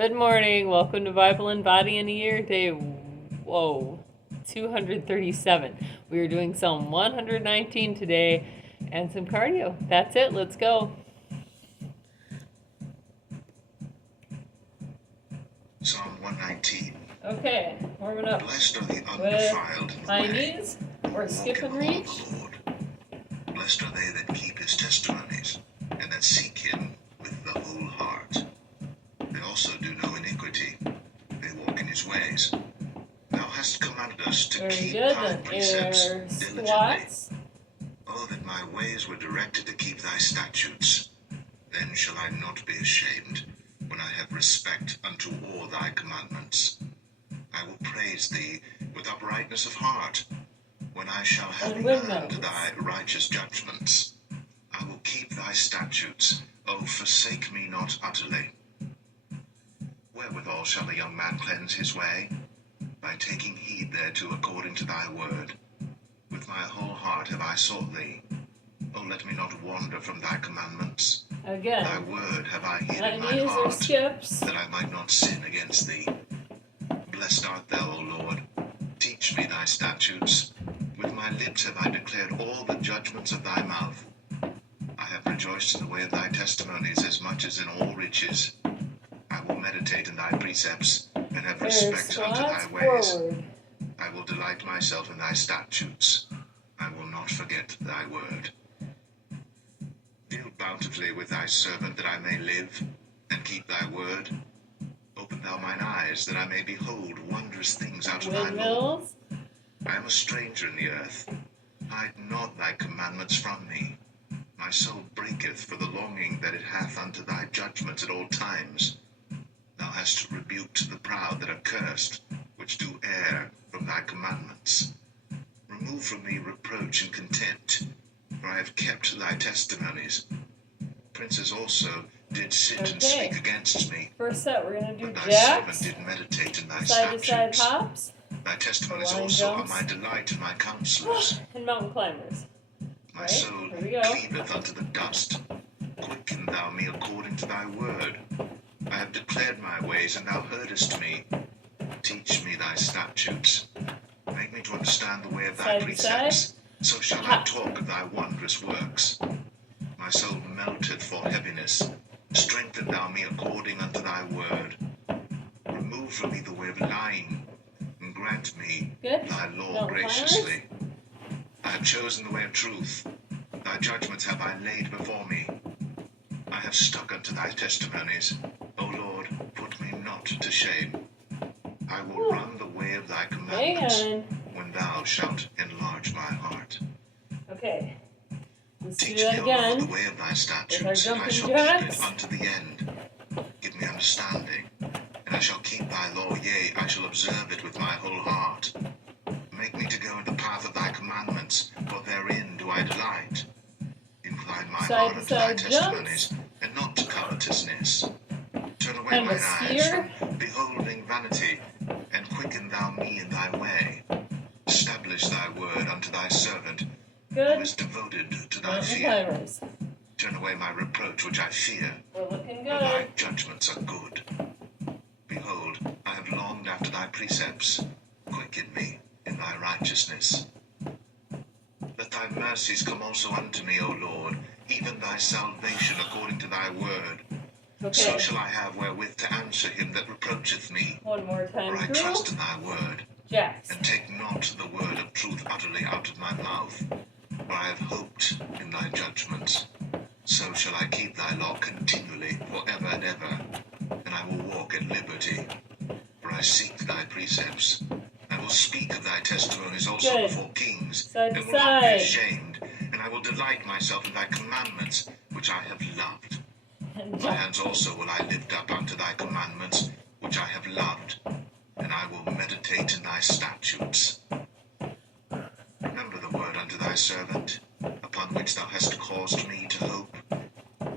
Good morning. Welcome to Bible and Body in a Year, day 237. We are doing Psalm 119 today and some cardio. That's it. Let's go. Psalm 119. Okay, warming up Blessed are the with undefiled high way, knees or who skip walk and in the law reach. of the Lord. Blessed are they that keep his testimonies, and that seek him with the whole heart. They also do no iniquity, they walk in his ways. Thou hast commanded us to Very keep good. thy Then precepts air diligently. squats. Oh, that my ways were directed to keep thy statutes. Then shall I not be ashamed, when I have respect unto all thy commandments. I will praise thee with uprightness of heart, when I shall have And learned windmills. thy righteous judgments. I will keep thy statutes. O forsake me not utterly. Wherewithal shall a young man cleanse his way? By taking heed thereto according to thy word. With my whole heart have I sought thee. O let me not wander from thy commandments. Thy Again. word have I hid High in mine knees or heart, skips. that I might not sin against thee. Blessed art thou, O Lord. Teach me thy statutes. With my lips have I declared all the judgments of thy mouth. I have rejoiced in the way of thy testimonies as much as in all riches. I will meditate in thy precepts, and have Air respect unto thy squats ways. forward. I will delight myself in thy statutes. I will not forget thy word. Deal bountifully with thy servant, that I may live, and keep thy word. Open thou mine eyes, that I may behold wondrous things out of thy law. Windmills. I am a stranger in the earth. Hide not thy commandments from me. My soul breaketh for the longing that it hath unto thy judgments at all times. Thou hast rebuked the proud that are cursed, which do err from thy commandments. Remove from me reproach and contempt, for I have kept thy testimonies. Princes also did sit and speak against me, First set, we're going to do but thy jacks. servant did meditate in thy Side to side statutes. hops. Thy testimonies Line also jumps. are my delight and my counselors. And mountain climbers. My Right, soul here we go. cleaveth unto the dust. Quicken thou me according to thy word. I have declared my ways, and thou heardest me. Teach me thy statutes. Make me to understand the way of thy Side to precepts. So shall I talk of thy wondrous works. My soul melteth for heaviness. Strengthen thou me according unto thy word. Remove from me the way of lying, and grant me Good. thy law Mountain graciously. I have chosen the way of truth. Thy judgments have I laid before me. I have stuck unto thy testimonies. O Lord, put me not to shame. I will run the way of thy commandments, Hang on. when thou shalt enlarge my heart. Okay. Let's do Teach that me, O Lord, again. the way of thy With our statutes, and I jumping shall jacks. keep it unto the end. Give me understanding, and I shall keep thy law, yea, I shall observe it with my whole heart. Make me to go in the path of thy commandments, for therein do I delight. Incline my heart unto thy Side to side testimonies, and not to covetousness. Turn away Kind of mine a eyes sphere. from beholding vanity, and quicken thou me in thy way. Establish thy word unto thy servant, who Good. is devoted to thy Mountain fear. climbers. Turn away my reproach which I fear, We're looking for thy good. judgments are good. Behold, I have longed after thy precepts. Quicken me in thy righteousness. Let thy mercies come also unto me, O Lord, even thy salvation according to thy word. So Okay. shall I have wherewith to answer him that reproacheth me. One more For I time trust through. in thy word, Jacks. and take not the word of truth utterly out of my mouth. For I have hoped in thy judgments. So shall I keep thy law continually, for ever and ever. And I will walk at liberty, for I seek thy precepts. I will speak of thy testimonies also Good. before kings, Side and to will not be side. ashamed. And I will delight myself in thy commandments, which I have loved. And My jump. hands also will I lift up unto thy commandments, which I have loved, and I will meditate in thy statutes. Remember the word unto thy servant, upon which thou hast caused me to hope.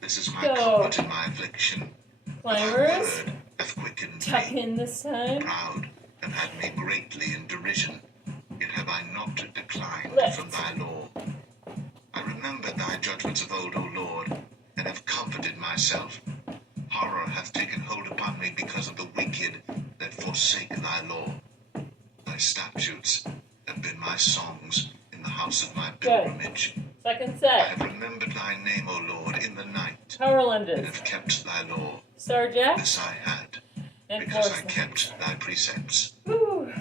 This is my Go. comfort in my affliction. For thy Climbers. word hath quickened Tuck me. in this time. Proud have had me greatly in derision, yet have I not declined Lift. from thy law. I remembered thy judgments of old, O Lord, and have comforted myself. Horror hath taken hold upon me because of the wicked that forsake thy law. Thy statutes have been my songs in the house of my pilgrimage. Second I set. have remembered thy name, O Lord, in the night, Power and lunges. have kept thy law. Star Jack. This I had, And because four I kept thy precepts. Woo.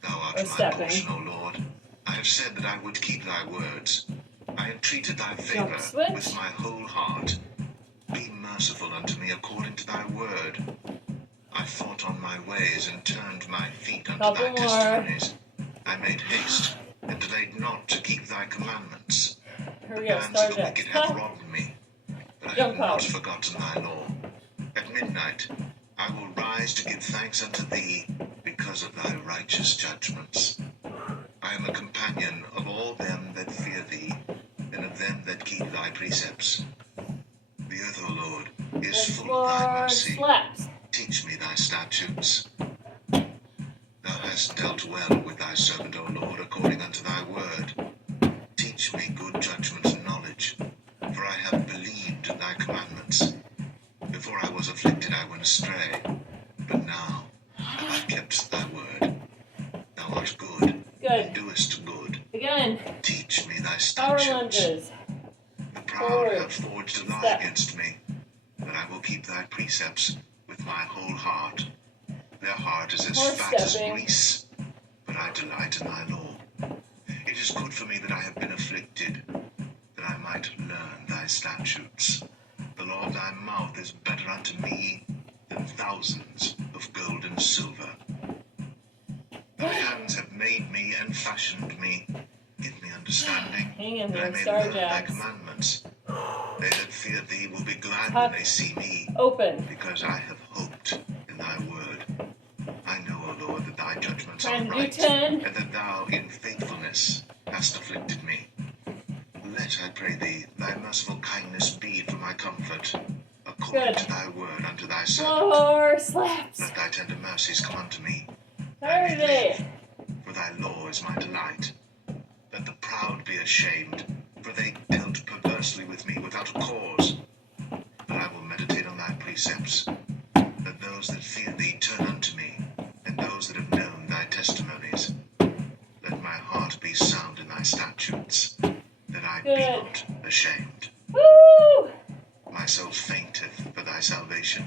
Thou art Or my stepping. portion, O Lord. I have said that I would keep thy words. I entreated thy Jump favor switch. with my whole heart. Be merciful unto me according to thy word. I thought on my ways and turned my feet unto Couple thy more. testimonies. I made haste and delayed not to keep thy commandments. Here we The go. bands Star of the Jack. wicked have robbed me, but I Jump have not out. forgotten thy law. At midnight I will rise to give thanks unto thee because of thy righteous judgments. I am a companion of all them that fear thee, and of them that keep thy precepts. The earth, O Lord, is And full of thy more mercy. slaps. Teach me thy statutes. Thou hast dealt well with thy servant, O Lord, according unto thy word. Teach me good judgment and knowledge, for I have believed thy commandments. Before I was afflicted I went astray, but now have I kept thy word. Thou art good, and Good. doest good. Again. Teach me thy Power statutes. lunges. The proud Forward. have forged a lie Step. against me, but I will keep thy precepts with my whole heart. Their heart is as More fat stepping. as grease, but I delight in thy law. It is good for me that I have been afflicted, that I might learn thy statutes. The law of thy mouth is better unto me than thousands of gold and silver. Thy hands have made me and fashioned me. Give me understanding, Hang in that I there. may Star learn thy Jacks. commandments. They that fear thee will be glad Tuck. when they see me, Open. because I have hoped in thy word. I know, O Lord, that thy judgments Trying are to do right, 10. and that thou in faithfulness hast afflicted me. Let, I pray thee, thy merciful kindness be for my comfort, according Good. to thy word unto thy servant. More slaps. Let thy tender mercies come unto me, Saturday. for thy law is my delight. Let the proud be ashamed, for they dealt perversely with me without a cause. But I will meditate on thy precepts. Let those that fear thee turn unto me, and those that have known thy testimonies. Let my heart be sound in thy statutes, that I be Good. not ashamed. Woo! My soul fainteth for thy salvation,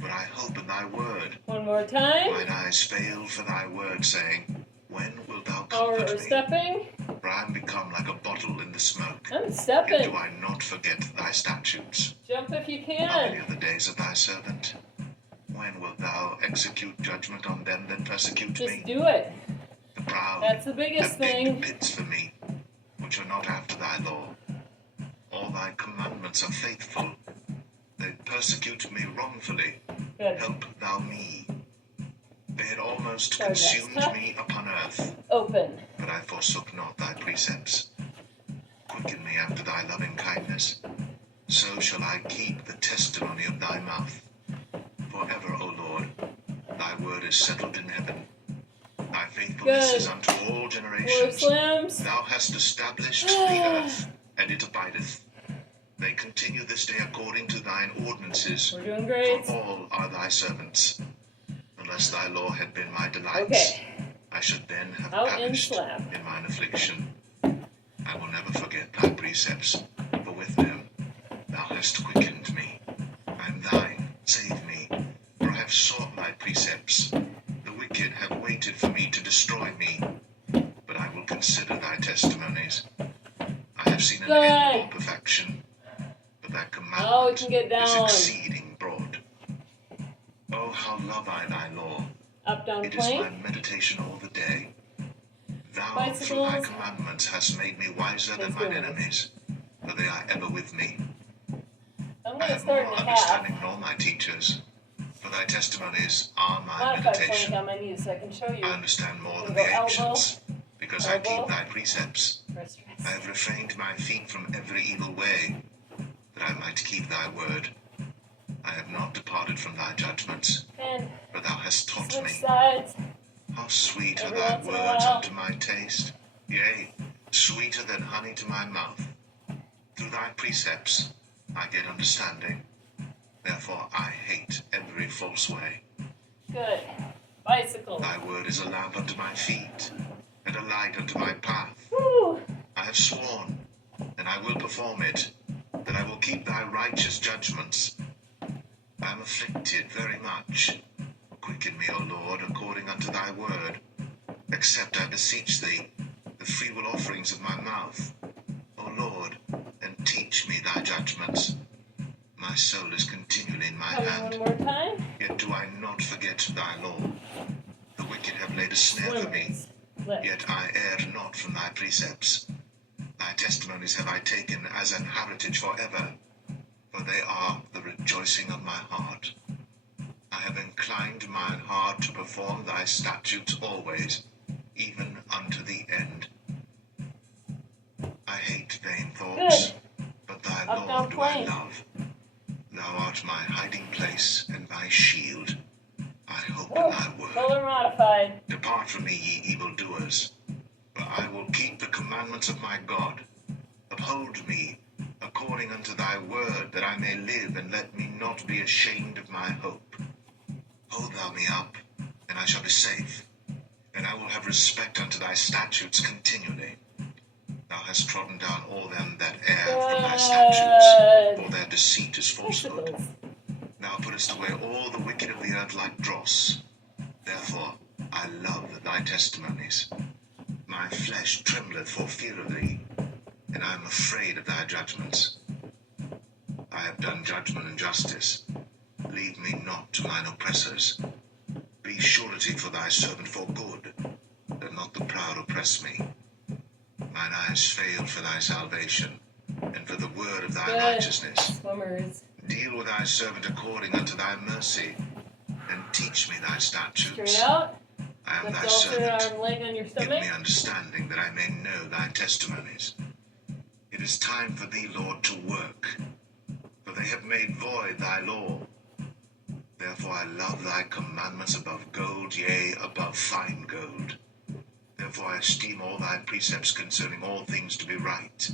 but I hope in thy word. One more time. Mine eyes fail for thy word, saying, When wilt thou Power comfort or me? stepping. For I am become like a bottle in the smoke. I'm Yet stepping. do I not forget thy statutes. Jump if you How many can. are the days of thy servant? When wilt thou execute judgment on them that persecute Just me? do it. The proud That's the biggest have digged thing. pits for me, which are not after thy law. All thy commandments are faithful. They persecute me wrongfully. Good. Help thou me. They had almost Sorry, that's consumed tough. me upon earth, Open. but I forsook not thy precepts. Quicken me after thy loving kindness. So shall I keep the testimony of thy mouth. Forever, O Lord, thy word is settled in heaven. Thy faithfulness Good. is unto all More generations. slams. Thou hast established the earth, and it abideth. They continue this day according to thine ordinances, We're doing great. for all are thy servants. Unless thy law had been my delights, Okay. I should then have Out and perished slap. in mine affliction. I will never forget thy precepts, for with them thou hast quickened me. I am thine, save me, for I have sought thy precepts. The wicked have waited for me to destroy me, but I will consider thy testimonies. I have seen an end of all perfection, but thy Now we commandment can get is down. exceeding broad. Oh, how love I thy law! Up, down, It is my plank. meditation all the day. Thou, through thy Bicycles. commandments, hast made me wiser than mine enemies, for they are ever with me. I'm I going to have start more in a half. understanding than all my teachers, for thy testimonies are my Modify plank meditation. on my knees so I can show you. I understand more than We'll the go elbow, ancients, because I keep elbow. thy precepts. Wrist I rest. have refrained my feet from every evil way, that I might keep thy word. I have not departed from thy judgments, And for thou hast taught switch me. sides. How sweet are Every thy once in a words while. unto my taste, yea, sweeter than honey to my mouth. Through thy precepts I get understanding. Therefore I hate every false way. Good. Bicycle. Thy word is a lamp unto my feet, and a light unto my path. Woo! I have sworn, and I will perform it, that I will keep thy righteous judgments. I am afflicted very much. Quicken me, O Lord, according unto thy word. Accept, I beseech thee, the freewill offerings of my mouth, O Lord, and teach me thy judgments. My soul is continually in my Coming hand, one more time. yet do I not forget thy law. The wicked have laid a snare for me, Swimmers. Lift. yet I erred not from thy precepts. Thy testimonies have I taken as an heritage forever, for they are the rejoicing of my heart. I have inclined mine heart to perform thy statutes always, even unto the end. I hate vain thoughts, but thy Up, law down, do I plank. love. Thou art my hiding place and my shield. I hope in Oh, thy word. color modified. Depart from me, ye evildoers, for I will keep the commandments of my God. Uphold me according unto thy word, that I may live, and let me not be ashamed of my hope. Hold thou me up, and I shall be safe, and I will have respect unto thy statutes continually. Thou hast trodden down all them that err from thy statutes, for their deceit is falsehood. Bicycles. Thou puttest away all the wicked of the earth like dross. Therefore I love thy testimonies. My flesh trembleth for fear of thee, and I am afraid of thy judgments. I have done judgment and justice. Leave me not to mine oppressors. Be surety for thy servant for good, that not the proud oppress me. Mine eyes fail for thy salvation, and for the word of thy Good. righteousness. Swimmers. Deal with thy servant according unto thy mercy, and teach me thy statutes. Straight out. I am Lift thy alternate servant. arm leg on your Give stomach. me understanding, that I may know thy testimonies. It is time for thee, Lord, to work, for they have made void thy law. Therefore I love thy commandments above gold, yea, above fine gold. Therefore I esteem all thy precepts concerning all things to be right,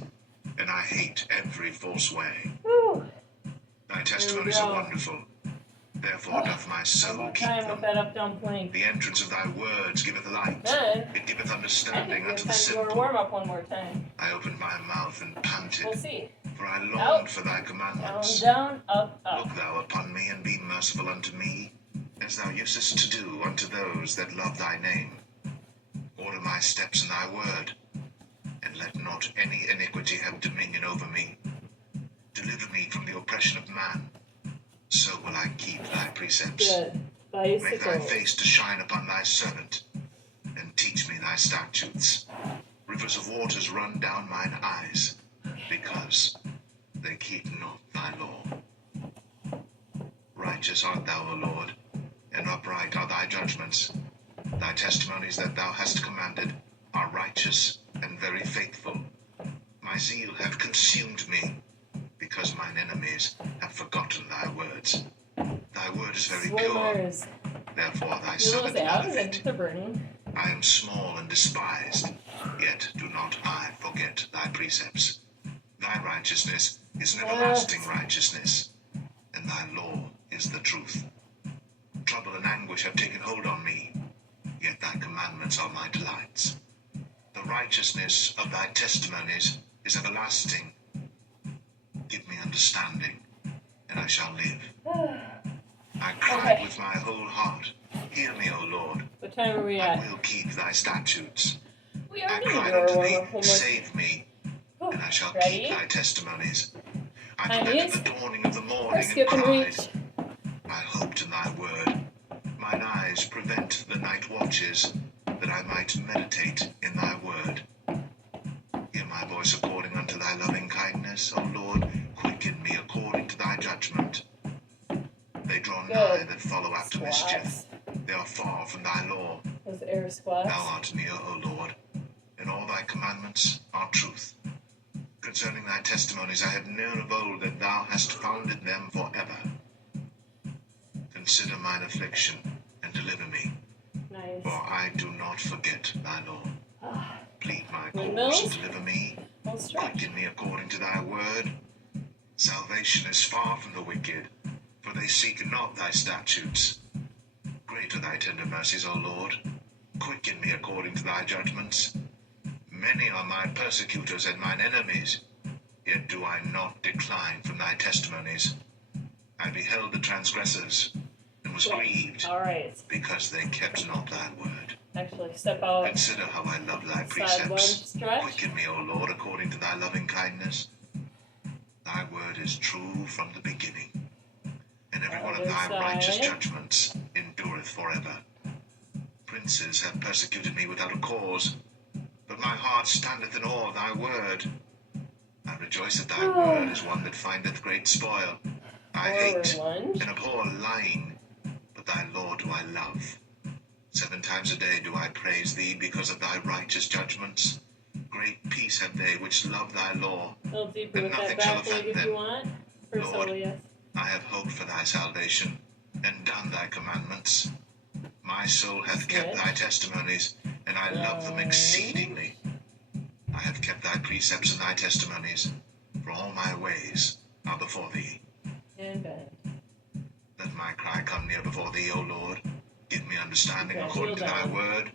and I hate every false way. Woo! Thy testimonies are go. wonderful. Therefore doth my One soul more keep time with them. that up down plank. The entrance of thy words giveth light. Then It giveth I understanding think unto it's the time to do our simple. warm up one more time. I opened my mouth and We'll panted, see. for I longed Out. for thy Down, commandments. down, up, up. Look thou upon me, and be merciful unto me, as thou usest to do unto those that love thy name. Order my steps in thy word, and let not any iniquity have dominion over me. Deliver me from the oppression of man, so will I keep thy precepts. Good. Make thy Bicycles. face to shine upon thy servant, and teach me thy statutes. Rivers of waters run down mine eyes, because they keep not thy law. Righteous art thou, O Lord, and upright are thy judgments. Thy testimonies that thou hast commanded are righteous and very faithful. My zeal hath consumed me, because mine enemies have forgotten thy words. Thy word is very pure, Swimmers. therefore thy You servant those out loveth as it. they're burning. I am small and despised, yet do not I forget thy precepts. Thy righteousness is an everlasting righteousness, and thy law is the truth. Trouble and anguish have taken hold on me, yet thy commandments are my delights. The righteousness of thy testimonies is everlasting. Give me understanding, and I shall live. I cried Okay. with my whole heart, hear me, O Lord. What time are we I at? will keep thy statutes. We I are going to cried do our unto warm thee, up one more. save me, Whew. and I shall Ready? keep thy testimonies. I Time dreaded is- the dawning of the Or morning and skip and cried. reach. I hoped in thy word. Mine eyes prevent the night watches, that I might meditate in thy word. Hear my voice according unto thy loving kindness, O Lord. Quicken me according to thy judgment. They draw nigh Good. that follow after mischief. Squats. They are far from thy law. Those air squats. Thou art near, O Lord, and all thy commandments are truth. Concerning thy testimonies I have known of old, that thou hast founded them forever. Consider mine affliction, and deliver me, Nice. for I do not forget thy law. Ah, Plead my cause, Windmills? and deliver me. I'll stretch. Quicken me according to thy word. Salvation is far from the wicked, for for they seek not thy statutes. Great are thy tender mercies, O Lord. Quicken me according to thy judgments. Many are my persecutors and mine enemies, yet do I not decline from thy testimonies. I beheld the transgressors, and was grieved, All right. because they kept not thy word. Actually, step out. Consider how I love thy Side lunge precepts. stretch. Quicken me, O Lord, according to thy loving kindness. Thy word is true from the beginning, and every one of Other thy righteous side. judgments endureth forever. Princes have persecuted me without a cause, but my heart standeth in awe of thy word. I rejoice that thy word is one that findeth great spoil. I Forward hate lunge. and abhor lying, but thy law do I love. 7 times a day do I praise thee because of thy righteous judgments. Great peace have they which love thy law. A little deeper And with that nothing shall back leg offend if them. you want. For Lord. solo, yes. I have hoped for thy salvation, and done thy commandments. My soul hath kept thy testimonies, and I love them exceedingly. I have kept thy precepts and thy testimonies, for all my ways are before thee. And bend. Let my cry come near before thee, O Lord. Give me understanding Okay, according to heel thy down. word.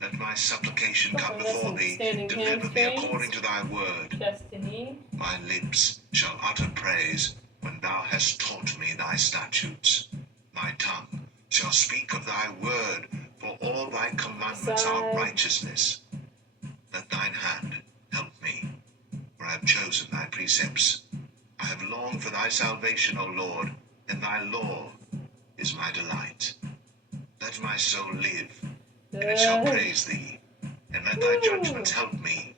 Let my supplication come Focus before on thee. standing Deliver me hamstrings. according to thy word. Chest to knee. My lips shall utter praise when thou hast taught me thy statutes. My tongue shall speak of thy word, for all thy commandments are Side. righteousness. Let thine hand help me, for I have chosen thy precepts. I have longed for thy salvation, O Lord, and thy law is my delight. Let my soul live, and it shall Good. praise thee, and let thy judgments help me.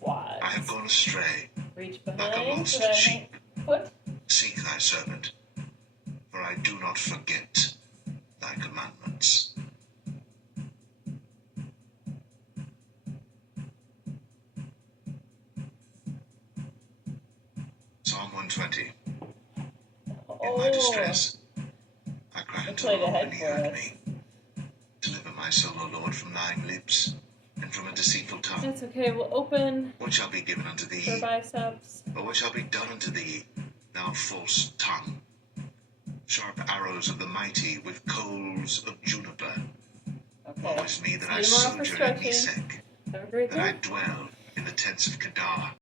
Quads. I have gone astray Reach like a behind lost so that sheep. foot. Seek thy servant, for I do not forget thy commandments. Psalm 120. In my distress, I cried unto the played Lord, ahead and he for heard us. me. Deliver my soul, O Lord, from lying lips, and from a deceitful tongue. That's okay. We'll open What shall be given unto for thee? biceps. Or what shall be done unto thee, thou false tongue? Sharp arrows of the mighty with coals of juniper. Woe Okay. is me that See I you tomorrow for sojourn in stretching. Mesech, Have a great that I day. dwell in the tents of Kedar.